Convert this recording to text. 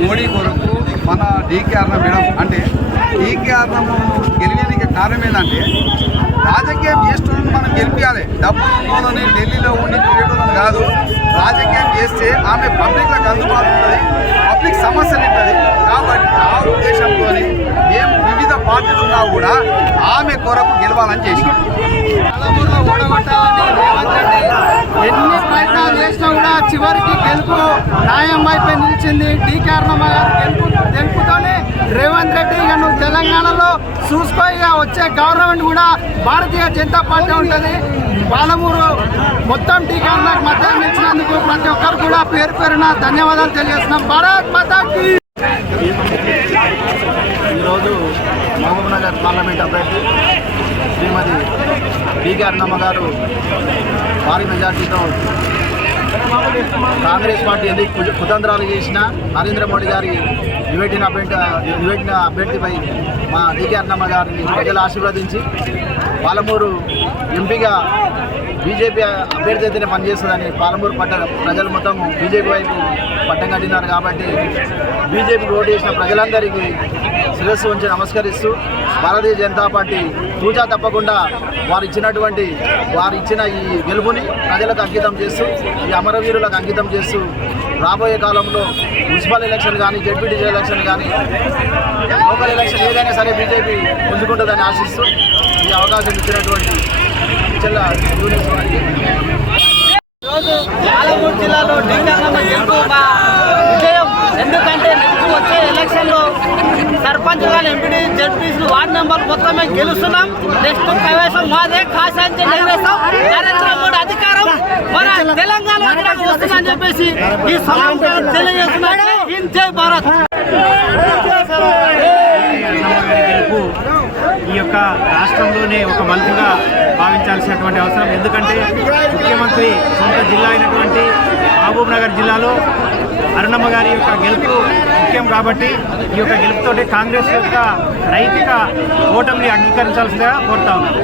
మోడీ కొరకు మన డీకే అన్నం మేడం అంటే డీకే అన్నము గెలివేనికి కారణం ఏంటంటే రాజకీయం చేస్తున్న మనం గెలిపించాలి డబ్బులని ఢిల్లీలో ఉండి తిరిగేటోళ్ళని కాదు. రాజకీయం చేస్తే ఆమె పబ్లిక్లకు అందుబాటులో ఉంటుంది పబ్లిక్ సమస్యలు ఉంటుంది కాబట్టి ఆ ఉద్దేశంతో మేము వివిధ పార్టీలు ఉన్నా కూడా ఆమె కొరకు గెలవాలని చేసినాం. ఎన్ని ప్రయత్నాలు చేసినా కూడా చివరికి గెలుపు న్యాయం అయిపోయింది వచ్చింది. డీకే అరుణమ్మ గారు గెలుపు గెలుపుతోనే రేవంత్ రెడ్డి ఇక నువ్వు తెలంగాణలో చూసుకో ఇక వచ్చే గవర్నమెంట్ కూడా భారతీయ జనతా పార్టీ ఉంటుంది. పాలమూరు మొత్తం టీకా అన్నకు మద్దతు ఇచ్చినందుకు ప్రతి ఒక్కరు కూడా పేరు పేరున ధన్యవాదాలు తెలియజేస్తున్నాం. భారత్ మాతాకి! ఈరోజు మహబూబ్నగర్ పార్లమెంట్ అభ్యర్థి శ్రీమతి డికే అన్నమ్మ గారు భారీ మెజార్టీతో కాంగ్రెస్ పార్టీ ఎన్ని కుతంత్రాలు చేసినా నరేంద్ర మోడీ గారి నివేటిన అభ్యర్థి నివేటిన అభ్యర్థిపై మా డికే అన్నమ్మ గారిని ప్రజలు ఆశీర్వదించి పాలమూరు ఎంపీగా బీజేపీ అభ్యర్థి అయితేనే పనిచేస్తుందని పాలమూరు పట్ట ప్రజలు మొత్తం బీజేపీ వైపు పట్టం కట్టినారు కాబట్టి బీజేపీకి ఓటు చేసిన ప్రజలందరికీ శిరస్సు ఉంచి నమస్కరిస్తూ భారతీయ జనతా పార్టీ తూచా తప్పకుండా వారు ఇచ్చినటువంటి వారు ఇచ్చిన ఈ గెలుపుని ప్రజలకు అంకితం చేస్తూ ఈ అమరవీరులకు అంకితం చేస్తూ రాబోయే కాలంలో మున్సిపల్ ఎలక్షన్ కానీ జడ్పీటీసీ ఎలక్షన్ కానీ లోకల్ ఎలక్షన్ ఏదైనా సరే బీజేపీ ముందుకుంటుందని ఆశిస్తూ ఈ అవకాశం ఇచ్చినటువంటి జిల్లా యూనిస్ వారికి ఈరోజు పాలమూరు జిల్లాలో ఢింగానమ్మ గెలుపు విజయం ఎందుకంటే నెక్స్ట్ వచ్చే ఎలక్షన్లో సర్పంచ్ గారు ఎంపీ జడ్పీసీలు వార్డు మెంబర్ మొత్తం మేము గెలుస్తున్నాం. నెక్స్ట్ ప్రవేశం మాదే కాశాంతి నెరవేస్తాం నరేంద్ర మోడీ అధికారం మన తెలంగాణ వస్తుందని చెప్పేసి ఈ సమయంలో తెలియజేస్తున్నాడు ఇన్ జై భారత్. ఈ యొక్క రాష్ట్రంలోనే ఒక మలుపుగా భావించాల్సినటువంటి అవసరం. ఎందుకంటే ముఖ్యమంత్రి సొంత జిల్లా అయినటువంటి మహబూబ్నగర్ జిల్లాలో అరుణమ్మ గారి యొక్క గెలుపు ముఖ్యం కాబట్టి ఈ యొక్క గెలుపుతో కాంగ్రెస్ యొక్క నైతిక ఓటమిని అంగీకరించాల్సిందిగా కోరుతా ఉన్నాను